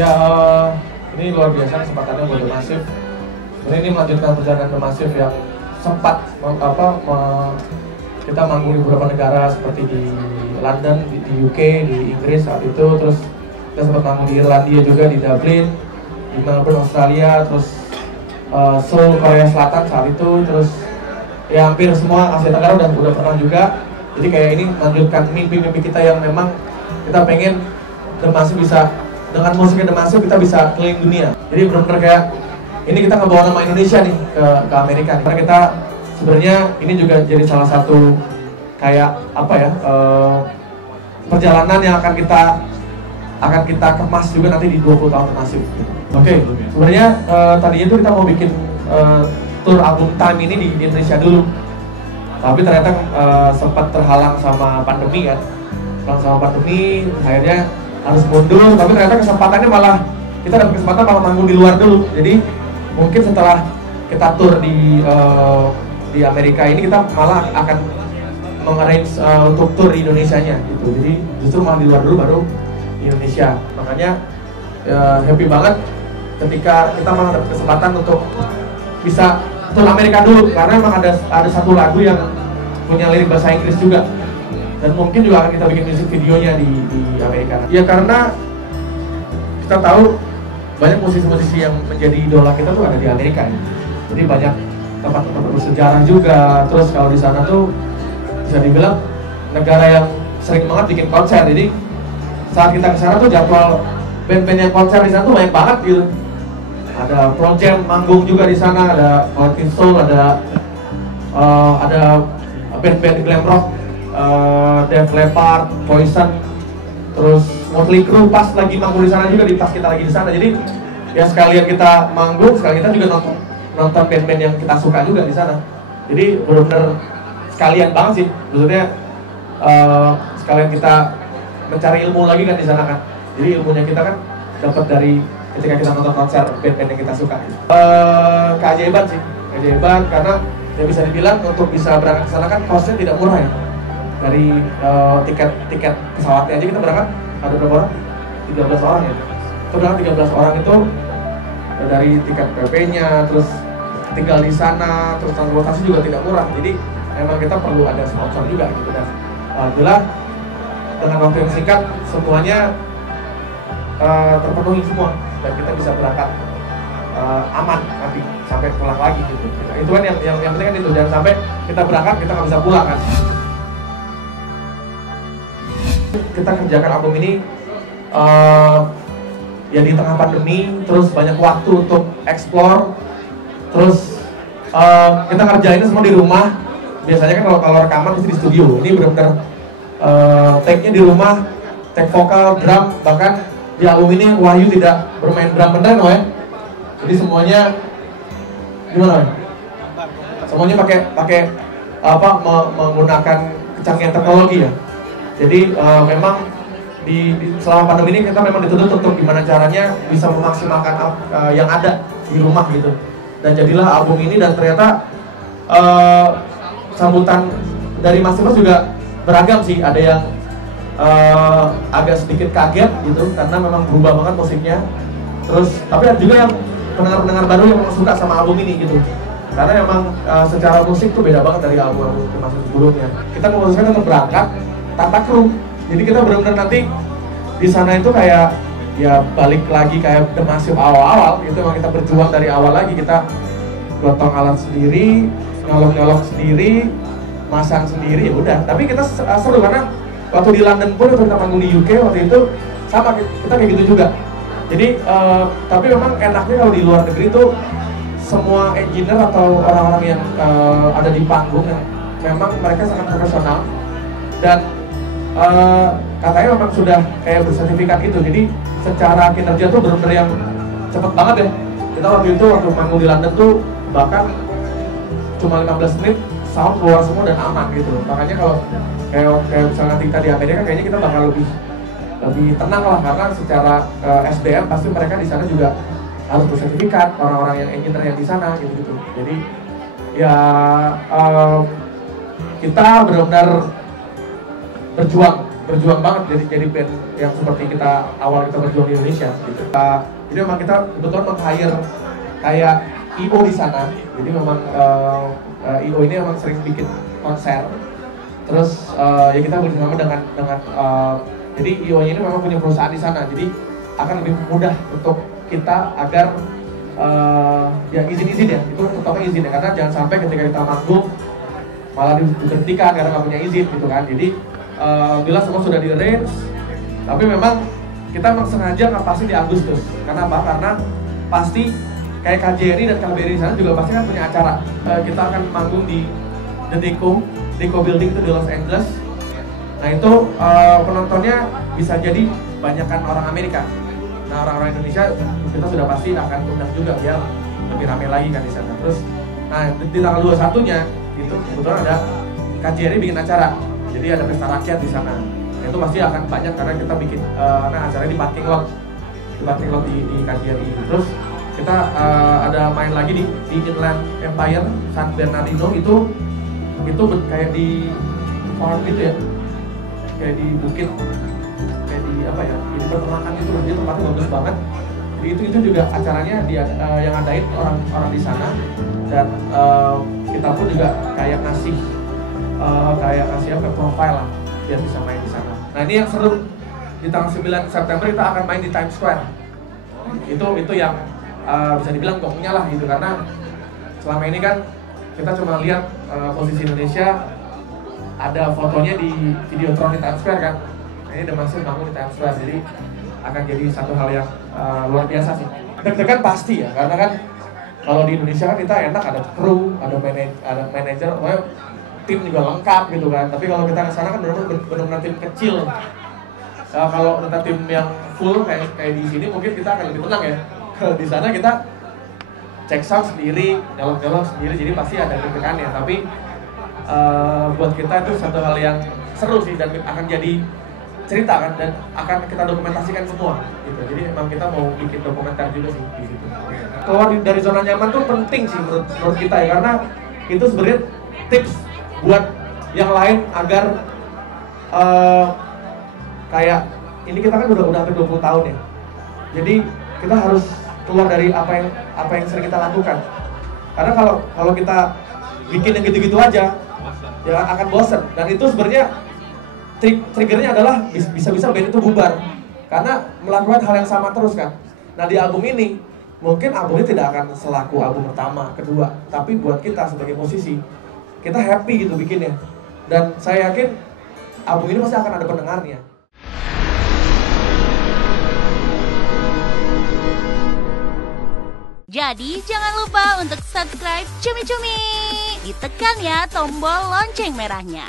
Ya, ini luar biasa kesempatannya buat The Massive. Sebenarnya ini melanjutkan perjalanan The Massive yang sempat kita manggung di beberapa negara seperti di London, di UK, di Inggris saat itu, terus kita sempat manggung di Irlandia juga, di Dublin, di Melbourne, Australia, terus Seoul, Korea Selatan saat itu, terus ya hampir semua Asia Tenggara udah pernah juga. Jadi kayak ini melanjutkan mimpi-mimpi kita yang memang kita pengen The Massive bisa, dengan musiknya The Massive kita bisa keliling dunia. Jadi benar-benar kayak ini kita ngebawa nama Indonesia nih ke Amerika. Karena kita sebenarnya ini juga jadi salah satu kayak apa ya, perjalanan yang akan kita kemas juga nanti di 20 tahun The Massive. Oke, sebenarnya tadinya tuh kita mau bikin tour album Time ini di Indonesia dulu. Tapi ternyata sempat terhalang sama pandemi kan. Akhirnya harus mundur. Tapi ternyata kesempatannya malah kita dapat kesempatan malah manggung di luar dulu. Jadi mungkin setelah kita tour di Amerika ini kita malah akan mengarrange untuk tour di Indonesianya gitu. Jadi justru malah di luar dulu baru di Indonesia. Makanya happy banget ketika kita malah dapat kesempatan untuk bisa tour Amerika dulu, karena memang ada satu lagu yang punya lirik bahasa Inggris juga, dan mungkin juga akan kita bikin musik videonya di Amerika. Ya karena kita tahu banyak musisi-musisi yang menjadi idola kita tuh ada di Amerika ya. Jadi banyak tempat-tempat bersejarah juga. Terus kalau di sana tuh bisa dibilang negara yang sering banget bikin konser. Jadi saat kita ke sana tuh jadwal band-band yang konser di sana tuh banyak banget gitu. Ada Pearl Jam manggung juga di sana, ada Collective Soul, ada band-band glam rock, Def Leppard, Poison, terus Motley Crue pas lagi manggung di sana juga, pas kita lagi di sana. Jadi ya sekalian kita manggung, sekalian kita juga nonton band-band yang kita suka juga di sana. Jadi benar-benar sekalian banget sih, maksudnya sekalian kita mencari ilmu lagi kan di sana kan. Jadi ilmunya kita kan dapat dari ketika kita nonton konser band-band yang kita suka. Keajaiban sih, keajaiban karena ya bisa dibilang untuk bisa berangkat ke sana kan costnya tidak murah ya. Dari tiket pesawatnya aja kita berangkat ada berapa orang? 13 orang ya. Itu berangkat 13 orang itu dari tiket PP-nya, terus tinggal di sana, terus transportasi juga tidak murah. Jadi memang kita perlu ada sponsor juga gitu. Dan alhamdulillah dengan waktu yang singkat semuanya terpenuhi semua, dan kita bisa berangkat aman nanti sampai pulang lagi gitu. Itu kan yang penting kan itu, jangan sampai kita berangkat kita nggak bisa pulang kan. Kita kerjakan album ini ya di tengah pandemi, terus banyak waktu untuk explore, terus kita ngerjainnya semua di rumah. Biasanya kan kalau rekaman mesti di studio, ini benar-benar take-nya di rumah, take vokal, drum, bahkan di album ini Wahyu tidak bermain drum beneran ya. Jadi semuanya gimana? Semuanya pakai menggunakan kecanggihan teknologi ya. Jadi memang selama pandemi ini kita memang dituntut untuk gimana caranya bisa memaksimalkan yang ada di rumah gitu. Dan jadilah album ini, dan ternyata sambutan dari Mas Dimas juga beragam sih. Ada yang agak sedikit kaget gitu karena memang berubah banget musiknya. Terus tapi ada juga yang pendengar-pendengar baru yang suka sama album ini gitu. Karena memang secara musik tuh beda banget dari album-album sebelumnya. Kita memutuskan untuk berangkat tanpa kru. Jadi kita benar-benar nanti di sana itu kayak ya balik lagi kayak The Massive awal-awal gitu. Memang kita berjuang dari awal lagi, kita gotong alat sendiri, nyolok sendiri, masang sendiri, ya udah. Tapi kita seru karena waktu di London pun waktu kita manggung di UK waktu itu sama, kita kayak gitu juga. Jadi tapi memang enaknya kalau di luar negeri itu semua engineer atau orang-orang yang ada di panggung yang memang mereka sangat profesional, dan katanya memang sudah kayak bersertifikat itu. Jadi secara kinerja tuh benar-benar yang cepet banget ya. Kita waktu manggung di London tuh bahkan cuma 15 menit sound keluar semua dan aman gitu. Makanya kalau kayak misalnya nanti kita di Amerika kayaknya kita bakal lebih tenang lah, karena secara SDM pasti mereka di sana juga harus bersertifikat, orang-orang yang engineer yang di sana gitu. Jadi ya kita benar-benar berjuang berjuang banget jadi band yang seperti awal kita berjuang di Indonesia gitu. Jadi memang kita kebetulan meng-hire kayak IO di sana. Jadi memang IO ini memang sering bikin konser. Terus ya kita bersama dengan jadi IO-nya ini memang punya perusahaan di sana. Jadi akan lebih mudah untuk kita agar ya izin-izin ya, itu terutama izin ya, karena jangan sampai ketika kita manggung malah diberhentikan karena nggak punya izin gitu kan. Jadi alhamdulillah semua sudah di-arrange, tapi memang kita memang sengaja nggak pasti di Agustus. Karena apa? Karena pasti kayak KJRI dan KBRI di sana juga pasti kan punya acara. Kita akan manggung di The Deco Building itu di Los Angeles. Nah itu penontonnya bisa jadi banyakkan orang Amerika. Nah orang-orang Indonesia kita sudah pasti akan undang juga biar lebih ramai lagi kan di sana. Terus, nah di tanggal 21-nya itu kebetulan ada KJRI bikin acara. Jadi ada pesta rakyat di sana. Nah, itu pasti akan banyak karena kita bikin acaranya di parking lot, di KJRI. Terus kita ada main lagi di Inland Empire San Bernardino itu kayak di farm gitu ya, kayak di bukit, kayak di apa ya, di peternakan itu, jadi tempatnya bagus banget. Jadi itu juga acaranya yang ngadain orang di sana, dan kita pun juga kayak ngasih profile lah biar bisa main di sana. Nah ini yang seru, di tanggal 9 September kita akan main di Times Square. Itu yang bisa dibilang gongnya lah gitu, karena selama ini kan kita cuma lihat posisi Indonesia ada fotonya di Videotron di Times Square kan. Nah, ini udah masuk bangun di Times Square, jadi akan jadi satu hal yang luar biasa sih. Deg-degan pasti ya, karena kan kalau di Indonesia kan kita enak, ada kru, ada manajer, tim juga lengkap gitu kan. Tapi kalau kita ke sana kan benar-benar tim kecil. Kalau kita tim yang full kayak di sini mungkin kita akan lebih tenang ya. Kalau di sana kita cek sound sendiri, nyolong sendiri, jadi pasti ada deg-degannya. Tapi buat kita itu satu hal yang seru sih, dan akan jadi cerita kan, dan akan kita dokumentasikan semua gitu. Jadi memang kita mau bikin dokumenter juga sih di situ. Keluar dari zona nyaman tuh penting sih menurut kita ya, karena itu sebenarnya tips buat yang lain agar kayak ini kita kan udah hampir 20 tahun ya. Jadi kita harus keluar dari apa yang sering kita lakukan. Karena kalau kita bikin yang gitu-gitu aja, ya akan bosen. Dan itu sebenarnya triggernya adalah bisa-bisa band itu bubar karena melakukan hal yang sama terus kan. Nah di album ini mungkin album ini tidak akan selaku album pertama, kedua, tapi buat kita sebagai musisi kita happy gitu bikinnya, dan saya yakin album ini pasti akan ada pendengarnya. Jadi jangan lupa untuk subscribe Cumi Cumi, ditekan ya tombol lonceng merahnya.